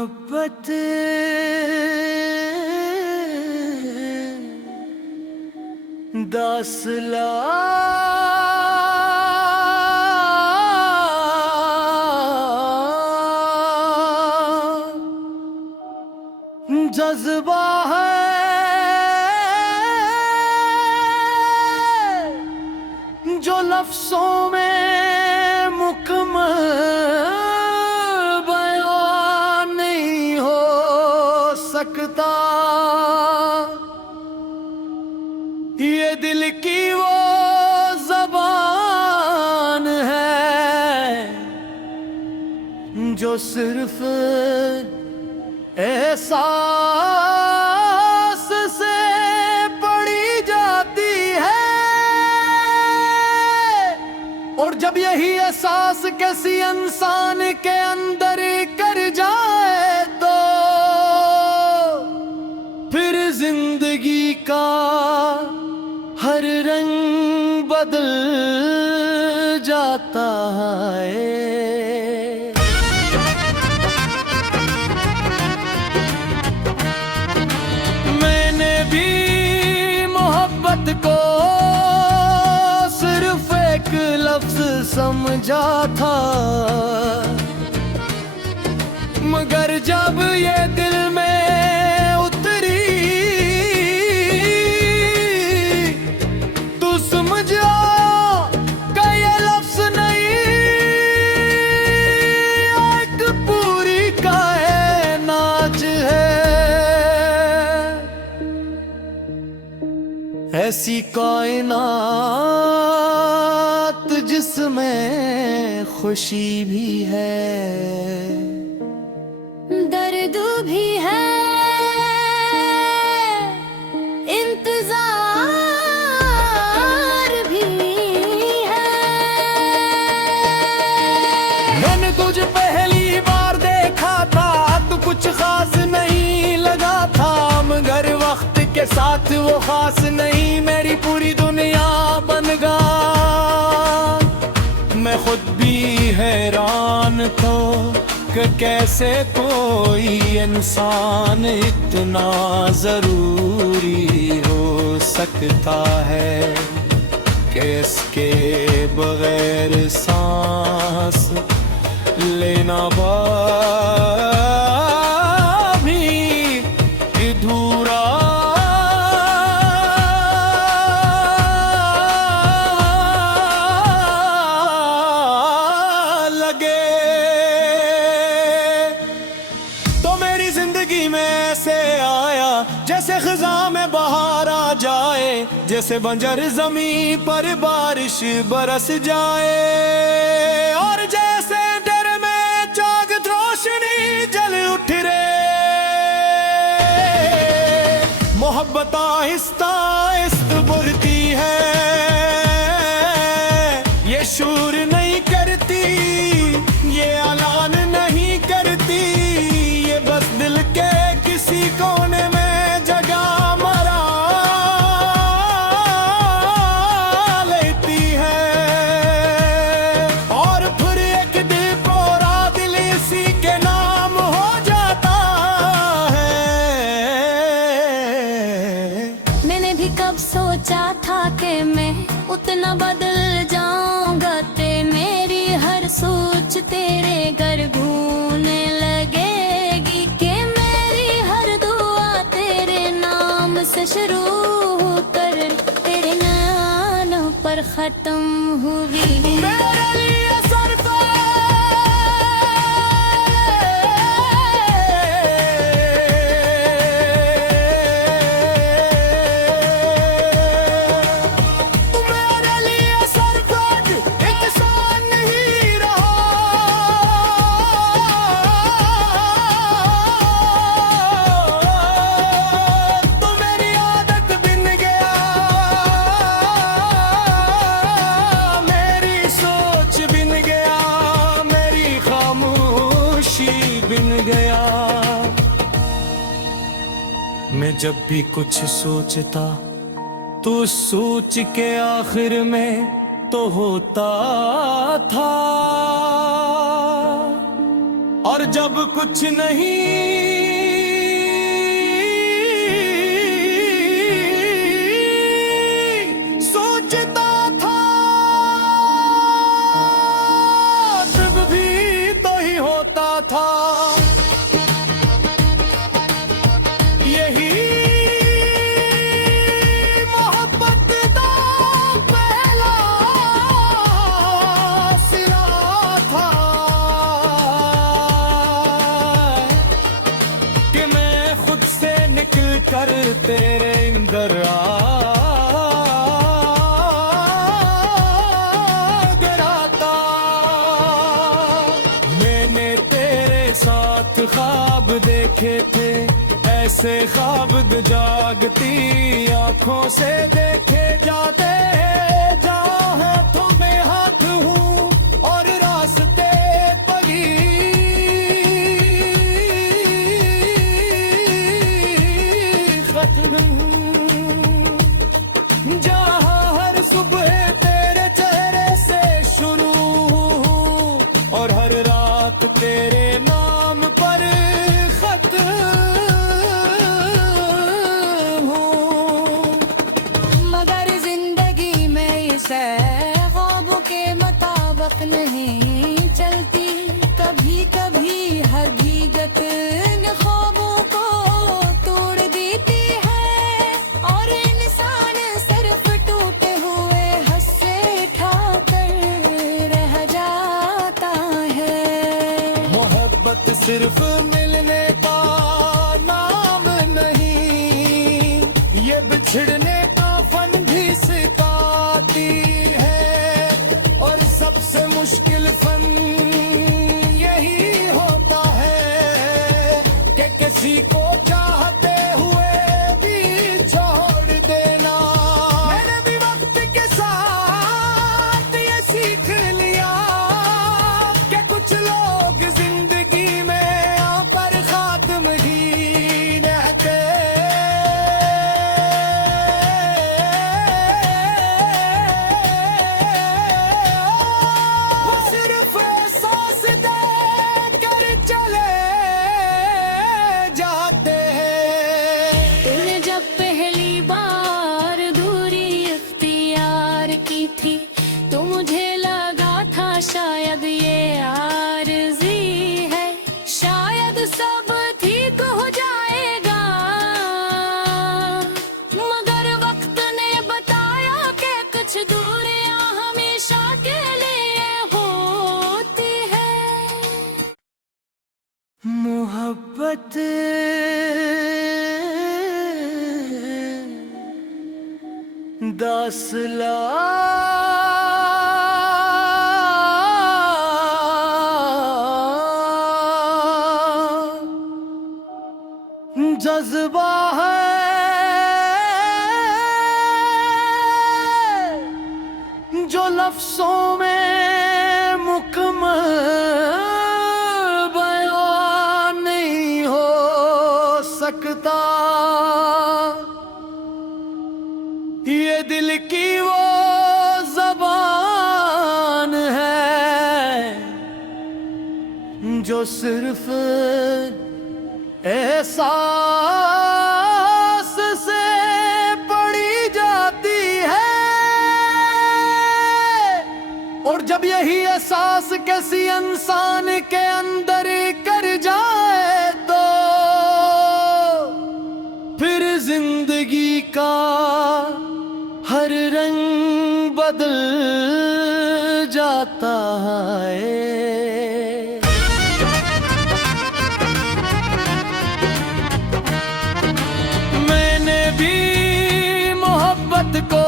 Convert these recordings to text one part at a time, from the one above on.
मोहब्बत दासला जज्बा है जो लफ्जों में मुकम्मल बयान नहीं हो सकता। ये दिल की वो ज़बान है जो सिर्फ एहसास से पढ़ी जाती है। और जब यही एहसास किसी इंसान के अंदर कर जाए तो फिर जिंदगी का हर रंग बदल जाता है। मैंने भी मोहब्बत को सिर्फ एक लफ्ज समझा था, मगर जब ये दिल में ऐसी कायनात जिसमें खुशी भी है, दर्द भी है, इंतजार भी है। मैंने तुझे पहली बार देखा था तो कुछ खास नहीं लगा था, मगर वक्त के साथ वो खास नहीं मेरी पूरी दुनिया बन गया। मैं खुद भी हैरान था कि कैसे कोई इंसान इतना जरूरी हो सकता है कि इसके बगैर सांस लेना भी अधूरा जैसे खज़ां में बहार आ जाए, जैसे बंजर ज़मीं पर बारिश बरस जाए, और जैसे दिल में चाग रोशनी जल उठ रे। मोहब्बत आहिस्ता आहिस्ता बढ़ती है, ये शूर नहीं करती, ये ऐलान नहीं करती, ये बस दिल के किसी कोने में सोचा था कि मैं उतना बदल जाऊंगा, ते मेरी हर सोच तेरे घर घूमने लगेगी, कि मेरी हर दुआ तेरे नाम से शुरू होकर तेरे नाम पर खत्म हुई। मैं जब भी कुछ सोचता तो सोच के आखिर में तो होता था, और और जब कुछ नहीं सोचता था तब भी तो ही होता था। यही मोहब्बत का पहला सिरा था कि मैं खुद से निकल कर तेरे अंदर गराता। मैंने तेरे साथ ख्वाब देखे थे, ऐसे ख्वाब जागती आंखों से देखे जाते। जहाँ हाथों में हाथ हूँ और रास्ते परी खत्म। जहाँ हर सुबह तेरे चेहरे से शुरू और हर रात तेरे नाम पर खत्म हूँ। मगर जिंदगी में इसे ख्वाबों के मुताबिक नहीं चलती। कभी कभी हर भीगत इन ख्वाबों को तोड़ देती है और इंसान सिर्फ टूटे हुए हंसे ठाकर रह जाता है। मोहब्बत सिर्फ मिलने का नाम नहीं, ये बिछड़ने का फन भी सिखाती है। और सबसे मुश्किल फन यही होता है कि किसी को चाहते हुए भी छोड़ देना। मैंने भी वक्त के साथ ये सीख लिया कि कुछ लोग जिंदगी में पर खात्म ही रहते। वो सिर्फ एहसास दे कर चले जाते हैं। तूने जब पहली बार दूरी इख्तियार की थी तो मुझे लगा था शायद ये आरज़ी है, शायद सब ठीक हो जाएगा। मगर वक्त ने बताया कि कुछ दूरियां हमेशा के लिए होती है। मोहब्बत दासला जज्बा है जो लफ्जों में मुकम्मल बयान नहीं हो सकता। ये दिल की वो ज़बान है जो सिर्फ एहसास से पढ़ी जाती है। और जब यही एहसास किसी इंसान के अंदर कर जाए तो फिर जिंदगी का हर रंग बदल जाता है। मैंने भी मोहब्बत को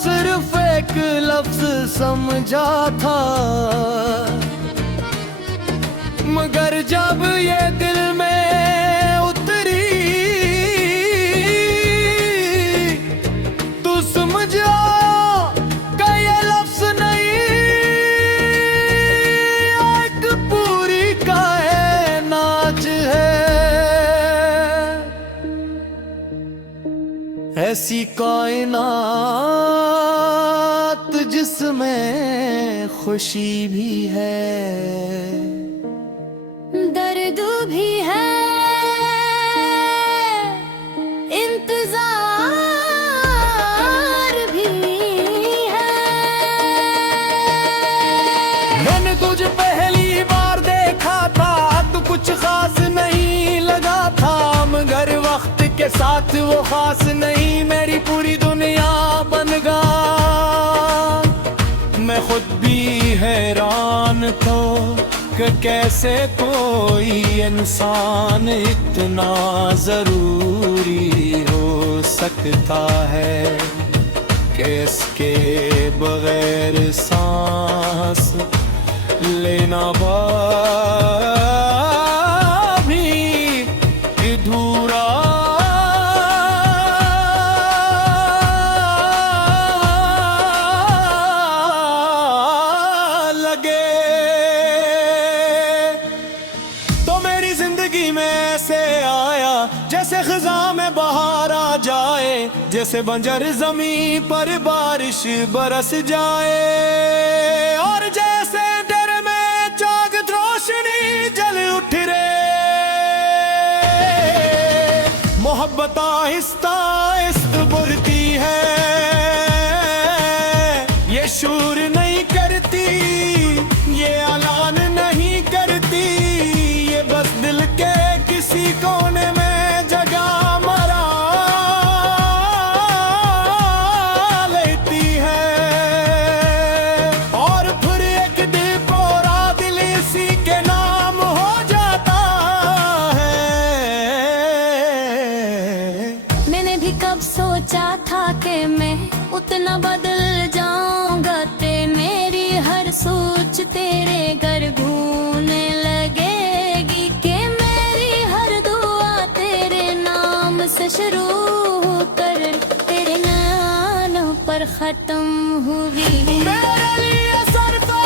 सिर्फ एक लफ्ज समझा था, मगर जब ये दिल में उतरी तो समझ आया कि ये लफ्ज नहीं, एक पूरी कायनात है। ऐसी कायनात जिसमें खुशी भी है साथ वो खास नहीं, मेरी पूरी दुनिया बन गया। मैं खुद भी हैरान था कि कैसे कोई इंसान इतना जरूरी हो सकता है कि इसके बगैर सांस लेना भी अधूरा लगे। तो मेरी जिंदगी में ऐसे आया जैसे खिजा में बहार आ जाए, जैसे बंजर जमीन पर बारिश बरस जाए, और जैसे डर में चागत रोशनी जल उठ रे। मोहब्बत आहिस्ता आहिस्ता बढ़ती है, ये शूर नहीं करती, ये ऐलान नहीं करती, ये बस दिल के किसी कोने में जगह मरा लेती है। और फिर एक दिल पूरा दिल इसी के नाम हो जाता है। मैंने भी कब सोचा था कि मैं उतना बदल जाऊंगा, ते मेरी हर सोच तेरे घर घूमने लगेगी, कि मेरी हर दुआ तेरे नाम से शुरू कर तेरे नाम पर खत्म हुई। मेरे लिए सर पे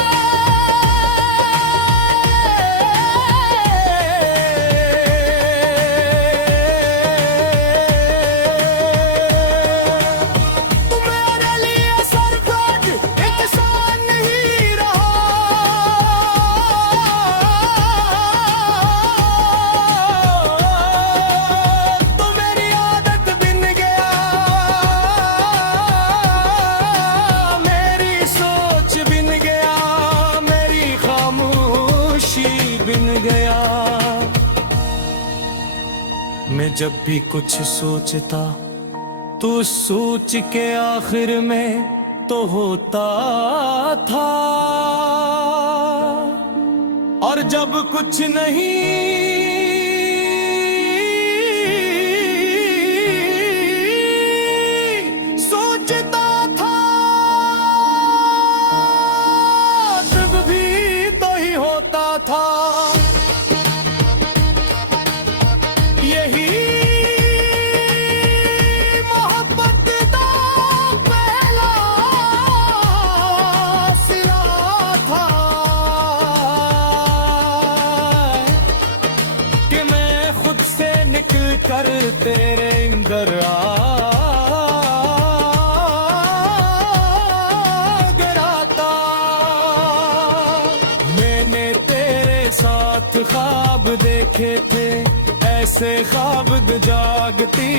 मेरे लिए सर पे इंसान नहीं रहा, तो मेरी आदत बिन गया, मेरी सोच बिन गया, मेरी खामोशी बिन गया। मैं जब भी कुछ सोचता तो सोच के आखिर में तो होता था, और जब कुछ नहीं सोचता था तब भी तो ही होता था। यही मोहब्बत का पहला सिला था कि मैं खुद से निकल कर तेरे अंदर गिराता। मैंने तेरे साथ ख्वाब देखे थे, ऐसे ख्वाब जागती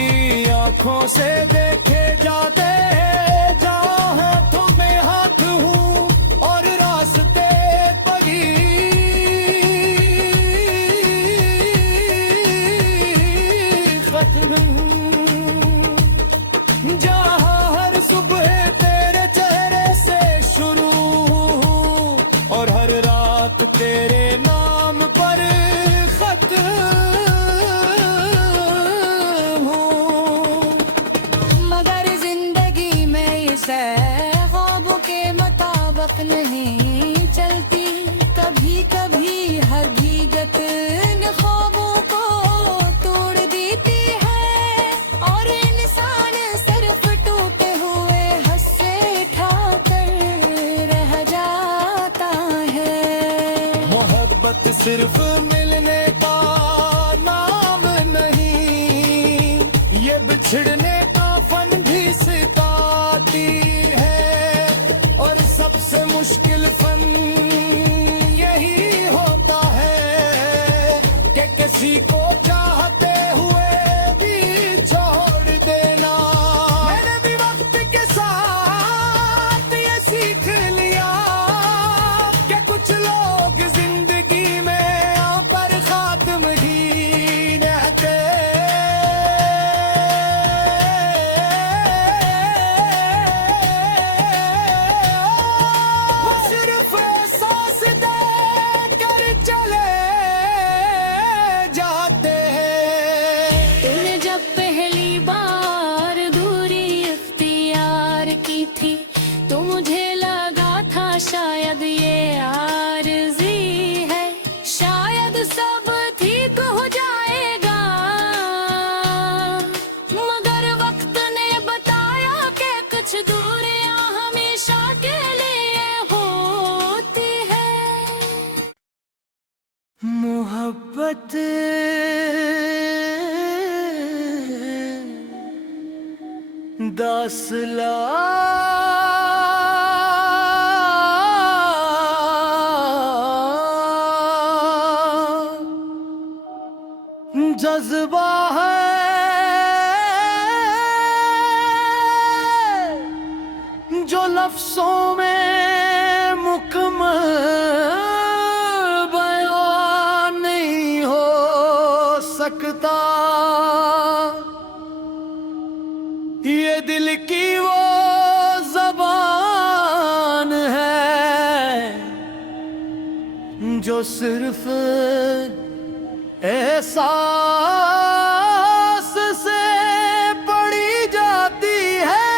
आंखों से देखे जाते हैं, जहाँ हाथों में हाथ हूँ और रास्ते पड़ी खत्म, जहाँ हर सुबह तेरे चेहरे से शुरू और हर रात तेरे नाम पर खत्म हूँ। मगर जिंदगी में इसे ख्वाबों के मुताबिक नहीं चलती, कभी कभी हर भीगत इन ख्वाबों को तोड़ देती है, और इंसान सिर्फ टूटे हुए हंसे ठाकर रह जाता है। मोहब्बत सिर्फ मिलने का नाम नहीं, ये बिछड़ने का फन भी सिखाती है, और सबसे मुश्किल फन यही होता है कि किसी को चाहते हुए भी छोड़ देना। मैंने भी वक्त के साथ ये सीख लिया कि कुछ लोग जिंदगी में पर खात्म ही रहते मोहब्बत दासला जज्बा है जो लफ्जों में मुकम्मल बयान नहीं हो सकता। ये दिल की वो ज़बान है जो सिर्फ एहसास से पढ़ी जाती है।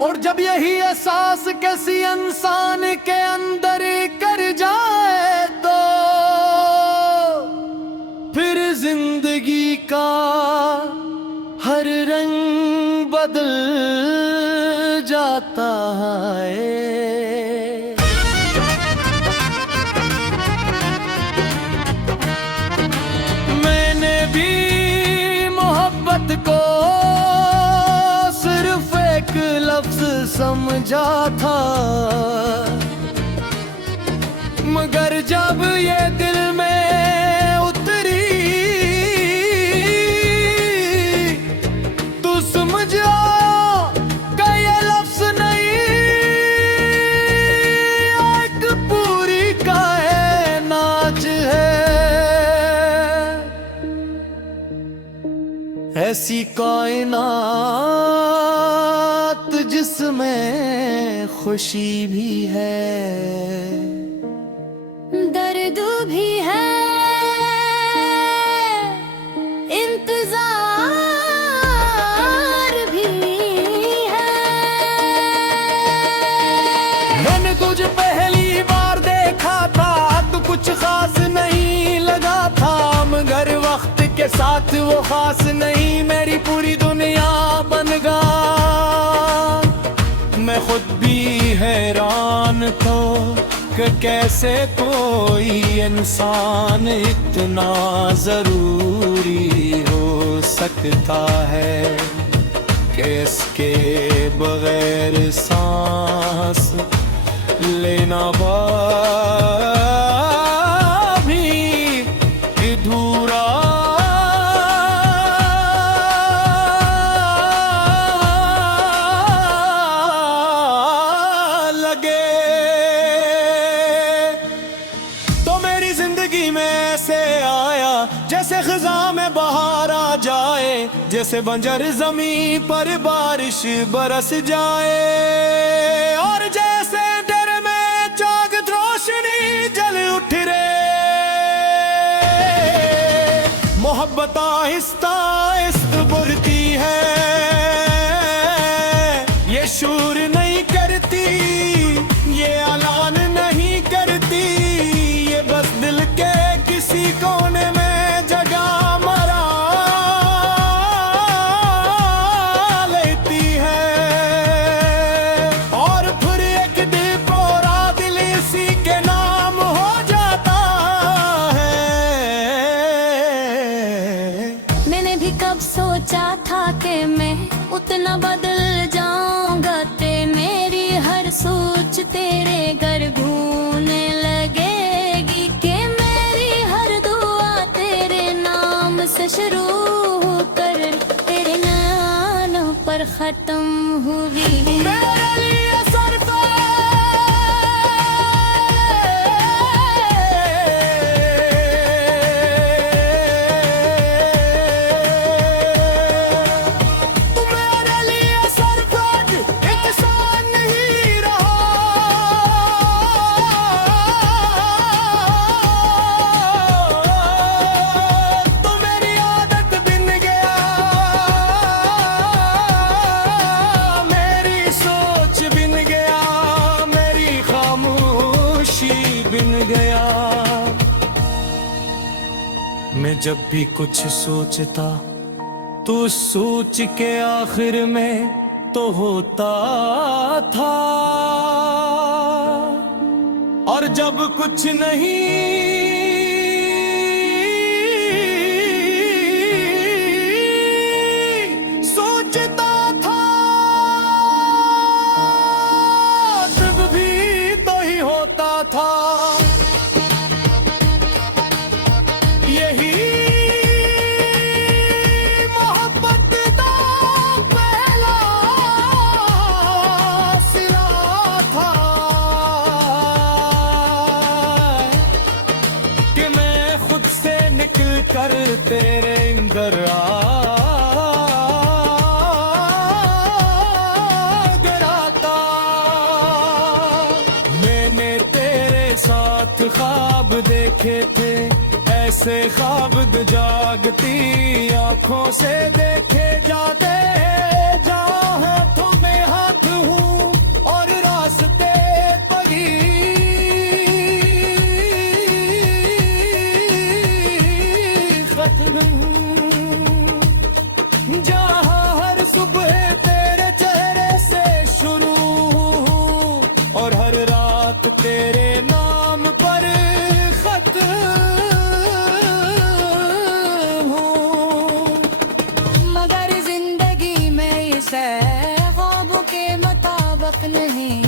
और जब यही एहसास किसी इंसान के अंदर कर जाए तो फिर जिंदगी का हर रंग बदल जाता है। मैंने भी मोहब्बत को सिर्फ एक लफ्ज समझा था, मगर जब ये दिल में उतरी तो समझ आया कि ये लफ्ज नहीं, एक पूरी कायनात है। ऐसी कायनात जिसमें खुशी भी है, दर्द भी है, इंतजार भी है। मैंने तुझे पहली बार देखा था तो कुछ खास नहीं लगा था, मगर वक्त के साथ वो खास नहीं मेरी पूरी दुनिया बन गया। मैं खुद भी हैरान था कि कैसे कोई इंसान इतना जरूरी हो सकता है कि इसके बगैर सांस लेना भी अधूरा लगे। तो मेरी जिंदगी में ऐसे आया जैसे खिजा में बहार आ जाए, जैसे बंजर जमीन पर बारिश बरस जाए, और जैसे डर में चाक रोशनी जल उठ रे। मोहब्बत आहिस्ता आहिस्ता बढ़ती है, ये शूर नहीं करती, ये ऐलान नहीं करती, ये बस दिल के किसी कोने में जगह मरा लेती है। और फिर एक दिल पूरा दिल इसी के नाम हो जाता है। मैंने भी कब सोचा था कि मैं उतना बदल जाऊंगा, ते मेरी हर सोच तेरे घर गूंजने लगेगी, कि मेरी हर दुआ तेरे नाम से शुरू कर तेरे नाम पर खत्म हुई। मेरे लिए सरफे मेरे लिए सरफे इंसान नहीं रहा, तो मेरी आदत बिन गया, मेरी सोच बिन गया, मेरी खामोशी बिन गया। मैं जब भी कुछ सोचता तो सोच के आखिर में तो होता था, और जब कुछ नहीं सोचता था तब भी तो ही होता था यही मोहब्बत का पहला सिला था कि मैं खुद से निकल कर तेरे अंदर गिराता मैंने तेरे साथ ख्वाब देखे थे ऐसे ख्वाब जागती आंखों से देखे जाते जहाँ हाथों में हाथ हूँ और रास्ते परी खत्म जहाँ हर सुबह तेरे चेहरे से शुरू और हर रात तेरे नाम पर खत्म मगर जिंदगी में इसे ख्वाबों के मुताबिक नहीं